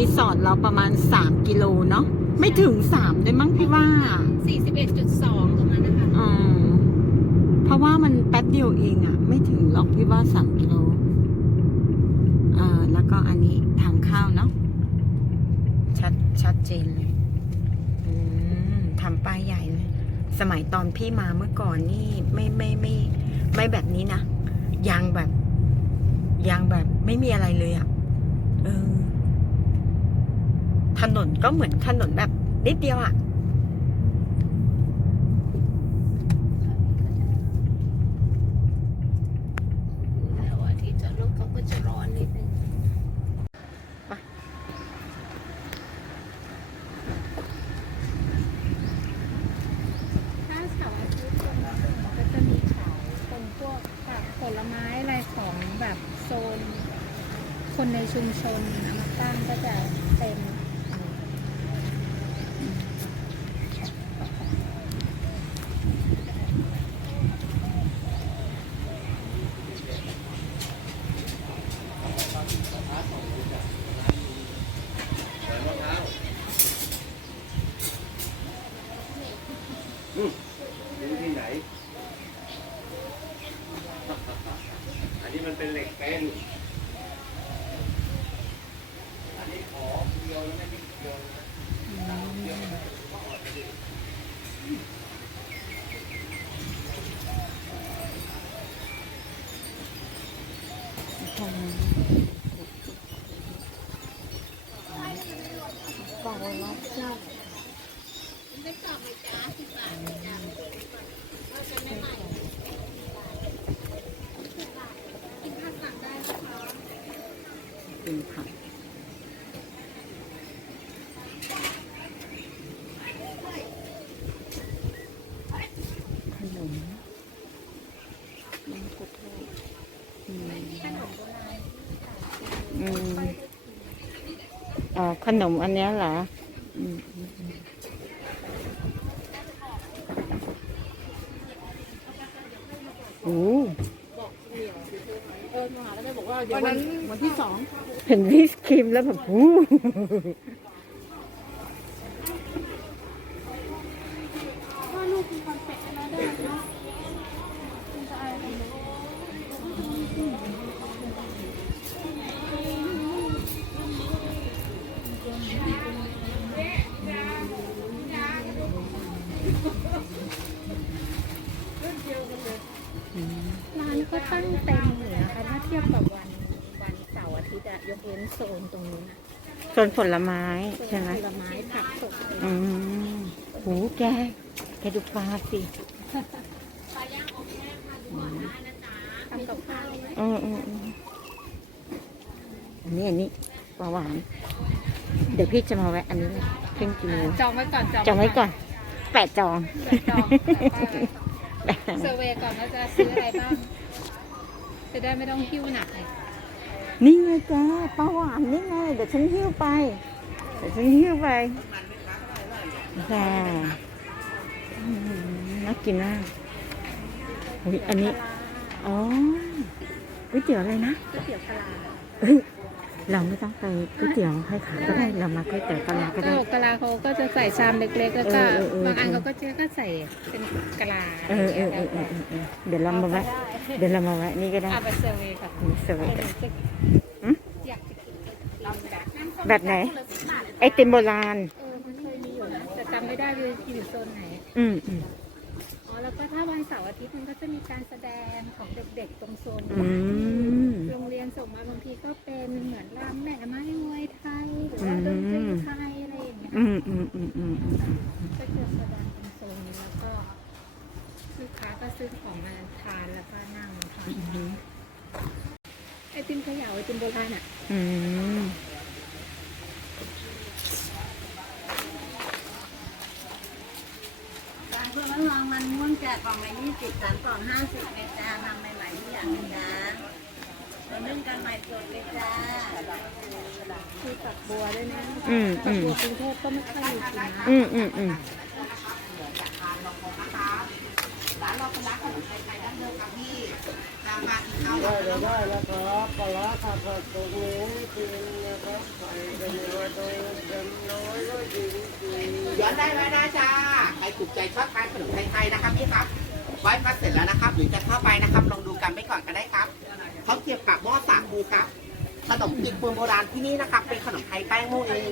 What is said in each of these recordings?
รีสอร์ทเราประมาณ 3 กิโลเนาะไม่ถึง 3 ได้มั้งพี่ว่า 41.2 ตรงนั้นนะคะอืมเพราะว่ามันแป๊บเดียวเองอะไม่ถึงหรอกพี่ว่า 3 กิโลเอ่อแล้วก็อันนี้ทางเข้าวเนาะชัดชัดเจนเลยอืมทำป้ายใหญ่เลย สมัยตอนพี่มาเมื่อก่อนนี่ไม่ไม่ไม่ ไม่แบบนี้นะยางแบบยางแบบไม่มีอะไรเลยอะเออ ถนนก็เหมือนถนนแบบนิดเดียวอะแล้วอาทิตย์จอดรถเขาก็จะร้อนนิดนึงถ้าเสาร์อาทิตย์ตรงนี้ก็จะมีขายตรงพวกผักผลไม้อะไรของแบบโซนคนในชุมชนเอามาตั้งก็จะเต็ม ดูที่ไหน อั นนี้มันเป็นเหล็กเป็นอันนี้ขอเดียวแล้วไม่ได้เดียวนะกล่องละเจ้า ได้กลับมาจ้าสิบบาทจ้าเราจะไม่ใหม่กินข้าวสั่งได้นะคะ เป็นผักขนมน้ำข้าวโพดอืม ขนมโบราณ อืมอ๋อ ขนมอันเนี้ยเหรออืมอืมอืมโอ้เออมาหาแล้วแม่บอกว่าเดี๋ยววันวันที่สองเห็นวิสครีมแล้วแบบอู้ โซนตรงนู้นอะโซนผลไม้โซนใช่ไหมผลไม้ผักสดอะไรอืมโหแกแกดูปลาสิทำกับข้าวอืมอืมอืมอันนี้อันนี้ปลาหวาน เดี๋ยวพี่จะมาแวะอันนี้เลยครึ่งกิโลจองไว้ก่อนจองไว้ก่อนแปะจองจองเซอร์เวย์ก่อนว่าจะซื้ออะไรบ้างจะได้ไม่ต้องหิ้วหนักเลย นี่ไงแกปลาหวานนี่ไงเดี๋ยวฉันหิ้วไป เดี๋ยวฉันหิ้วไปแกน่ากินมากอุ้ยอันนี้ อ๋อก๋วยเตี๋ยวอะไรนะก๋วยเตี๋ยวปลาเฮ้ย เราไม่ต้องไปก๋วยเตี๋ยวให้เขาก็ได้เรามาก๋วยเตี๋ยวปลาร้าก็ก็ได้กะลาเขาก็จะใส่ชามเล็กๆ แล้วก็เออเออเออ บางอันเขาก็จะก็ใส่เป็นกะลาเออเออเออเออเออเออเดี๋ยวเรามาแวะเดี๋ยวเรามาแวะนี่ก็ได้เอาไปเซอร์เวย์ก่อนนี่สวยเดี๋ยวหนูจะอืมอยากจะกินไอติมแบบแบบไหน ไอติมโบราณ เออมันเคยมีอยู่นะแต่จำไม่ได้เลยอยู่โซนไหน อืมอืมอ๋อ แล้วก็ถ้าวันเสาร์อาทิตย์มันก็จะมีการแสดงของเด็กๆตรงโซนอืม โรงเรียนส่งมาบางทีก็เป็นเหมือนรำแม่ไม้มวยไทยหรือว่าดนตรีไทยอะไรอย่างเงี้ยอืมอืมอืมอืมอืมก็จะแสดงตรงโซนนี้แล้วก็ลูกค้าก็ซื้อของมาทานแล้วก็นั่งทานอืมไอติมเขย่าไอติมโบราณอะ อืม การเพื่อ มันลองมันม่วนแจกกล่องละยี่สิบสามกล่องห้าสิบเลยจ้าทำใหม่ๆทุกอย่างเลยจ้าเรานึ่งกันใหม่สดเลยจ้าคือตักบัวด้วยนะอืมตัอืกมบัวกรุงเทพก็ไม่ค่อยมีกินนะอืมอืมอืมเราเป็นร้านขนมไทยๆดั้งเดิมครับพี่ ได้แล้วได้แล้วครับปลาร้าผัดผักตรงนี้จริงนะครับใส่กันเนื้อตัวเต็มน้อยก็จริงจริงย้อนได้แล้วนะจ้าใครถูกใจชอบทานขนมไทยๆนะครับพี่ครับไว้ก็เสร็จแล้วนะครับ หรือจะเข้าไปนะครับ ลองดูกันไปก่อนก็ได้ครับเขาเกี่ยบกับหม้อสาคูครับ ขนมจีบปูนโบราณที่นี่นะครับเป็นขนมไทยแป้งโมเอง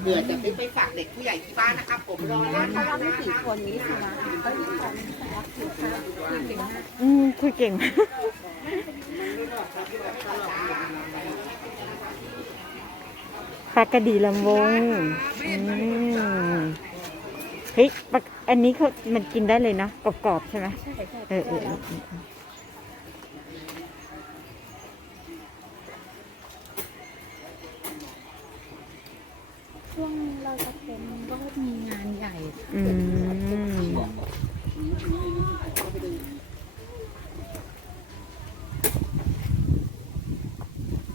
เผื่อจะซื้อไปฝากเด็กผู้ใหญ่ที่บ้านนะครับผมรอนะคะนะสี่คนนี้สินะอืมคุยเก่งมากปลากระดีลำวงอืมเฮ้ยปลาอันนี้เขามันกินได้เลยนะกรอบๆใช่ไหมใช่ใช่เออเออเออ ช่วงเราจะเป็นก็มีงานใหญ่ อืม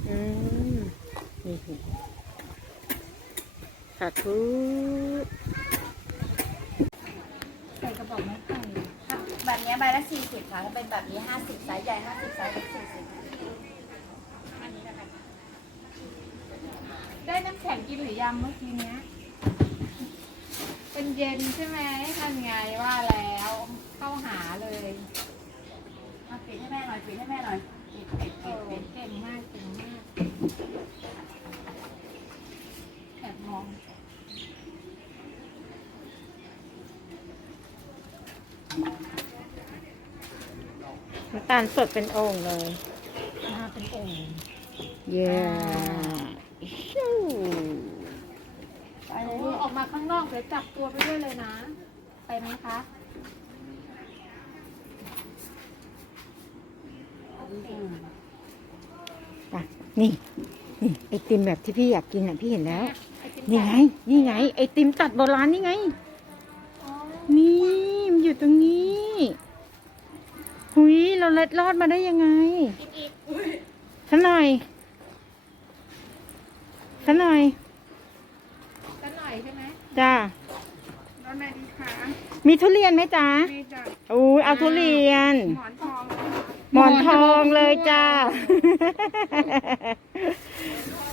อืมนี่สิสาธุใส่กระบอกไม้ไผ่แบบนี้ใบละสี่สิบค่ะถ้าเป็นแบบนี้ห้าสิบไซส์ใหญ่ห้าสิบไซส์เล็กสี่สิบได้น้ำแข็งกินหรือยังเมื่อกี้เนี้ย เป็นเย็นใช่ไหมท่านไงว่าแล้ว เข้าหาเลยมาปิดให้แม่หน่อยปิดให้แม่หน่อยปิดปิดเอปิดอปิดเก่งมากเก่งมากแอบมองน้ำตาลสดเป็นโอ่งเลยมาเป็นโอ่ง เย้ชิว ไปเลยออกมาข้างนอกเดี๋ยวจับตัวไปด้วยเลยนะ ไปไหมคะอะนี่ นี่ไอติมแบบที่พี่อยากกินอะพี่เห็นแล้วไอติมนี่ไง นี่ไง ไอติมตัดโบราณนี่ไงอ๋อนี่มันอยู่ตรงนี้หุยเราเล็ดรอดมาได้ยังไงกินอีกสักหน่อยสักหน่อย กันหน่อยใช่ไหม จ้าแล้วแม่ดีคะมีทุเรียนไหมจ๊ะมีจ้ะอู้เอาทุเรียน หมอนทองหมอนทองเลยจ้า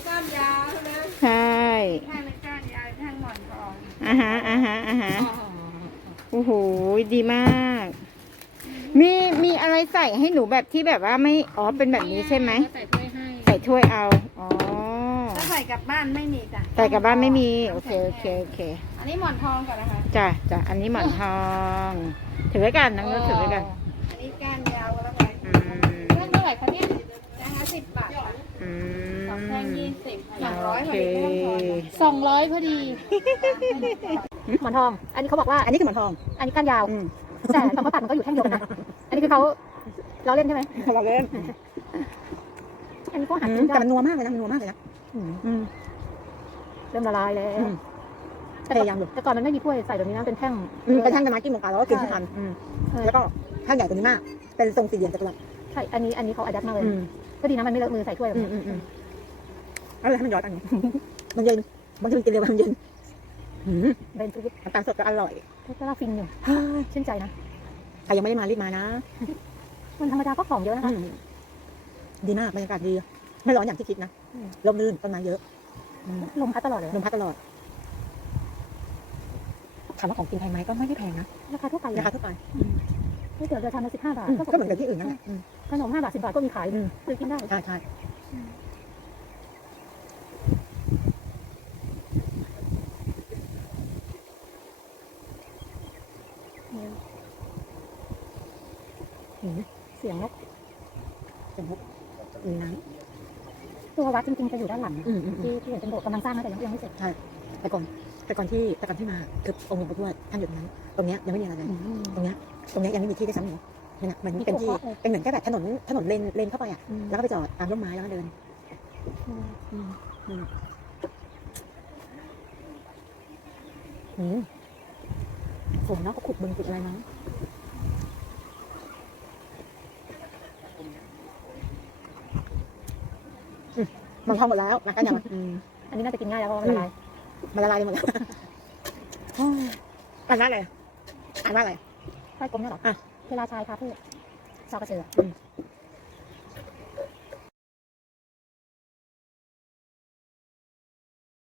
ก้านยาวใช่ไหมใช่แท่งเล็กก้านยาวแท่งหมอนทองอ่าฮะอ่าฮะอ่าฮะอ๋อโอ้โหดีมาก มีมีอะไรใส่ให้หนูแบบที่แบบว่าไม่อ๋อเป็นแบบนี้ใช่ไหมใส่ถ้วยให้ ใส่ถ้วยเอาอ๋อถ้าใส่ กลับบ้านไม่มีจ้ะใส่กลับบ้านไม่มี โอเคโอเคโอเคอันนี้หมอนทองก่อนนะคะจ้ะจ้ะอันนี้หมอนทอง ถือไว้กันน้องนุชถือไว้กันอันนี้ก้านยาวก็แล้วกันอืเรื่องเท่าไหร่คะเนี่ยนะคะสิบบาทค่ะอืมสองแท่งยี่สิบสสอองงร้ร้ออยยพพออดีดีสองร้อยพอดี หมอนทอง อันนี้เขาบอกว่า อันนี้คือหมอนทองอันนี้ก้านยาวแต่ตรงเขาตัดมันก็อยู่แท่งเดียวกันนะ อันนี้คือเขาเราเล่นใช่ไหมเราเล่นอันนี้ก็หันแต่มันนัวมากเลยนะมันนัวมากเลยนะ เริ่มละลายแล้วพยายามอยู่แต่ก่อนมันไม่มีถ้วยใส่แบบนี้นะเป็นแท่งเป็นแท่งกระมาจิ้มลงไปแล้วก็กินที่ทันแล้วก็แท่งใหญ่กว่านี้มาก เป็นทรงสี่เหลี่ยมจัตุรัสใช่อันนี้อันนี้เขาอัดยัดมากเลยก็ดีนะมันไม่เลอะมือใส่ถ้วยแบบนี้เอาเลยให้มันย้อนอันนี้ มันเย็นบางทีมันกินเร็วมันเย็นเป็นชีวิตน้ำตาลสดก็อร่อยก็น่าฟินอยู่ชื่นใจนะ ใครยังไม่ได้มารีบมานะมันธรรมดาก็ของเยอะนะคะดีมากบรรยากาศดี ไม่ร้อนอย่างที่คิดนะ ลมลื่นต้นไม้เยอะลมพัดตลอดเลยลมพัดตลอดถามว่าของกินแพงไหมก็ไม่ได้แพงนะราคาทั่วไปราคาทั่วไปไม่เดี๋ยวจะทำมาสิบห้าบาทก็เหมือนกับที่อื่นนั่นแหละขนมห้าบาทสิบบาทก็มีขายซื้อกินได้ใช่ใช่เสียงนกเสียงนกมีน้ำ ตัววัดจริงๆจะอยู่ด้านหลังที่ที่เห็นเป็นโบสถ์กำลังสร้างนะแต่ยังยังไม่เสร็จใช่แต่ก่อนแต่ก่อนที่แต่ก่อนที่มาคือองค์หลวงปู่ทวดท่านอยู่ตรงนั้น ตรงเนี้ยยังไม่มีอะไรเลย ตรงเนี้ยตรงเนี้ยยังไม่มีที่ได้ซ้ำเลยนั่นแหละมันเป็นที่เป็นเหมือนแค่แบบถนนถนนเลนเลนเข้าไปอะแล้วก็ไปจอดตามร่มไม้แล้วก็เดิน อืมฝนเนาะเขาขุดบึงขุดอะไรมั้ง มันทองหมดแล้วนะกันยังอันนี้น่าจะกินง่ายแล้วเพราะมันละลายมันละลายไปหมดแล้วอ่านว่าอะไรอ่านว่าอะไรไส้กลมเนี่ยหรออะเพลาชายคาเฟ่ชอกระเสือ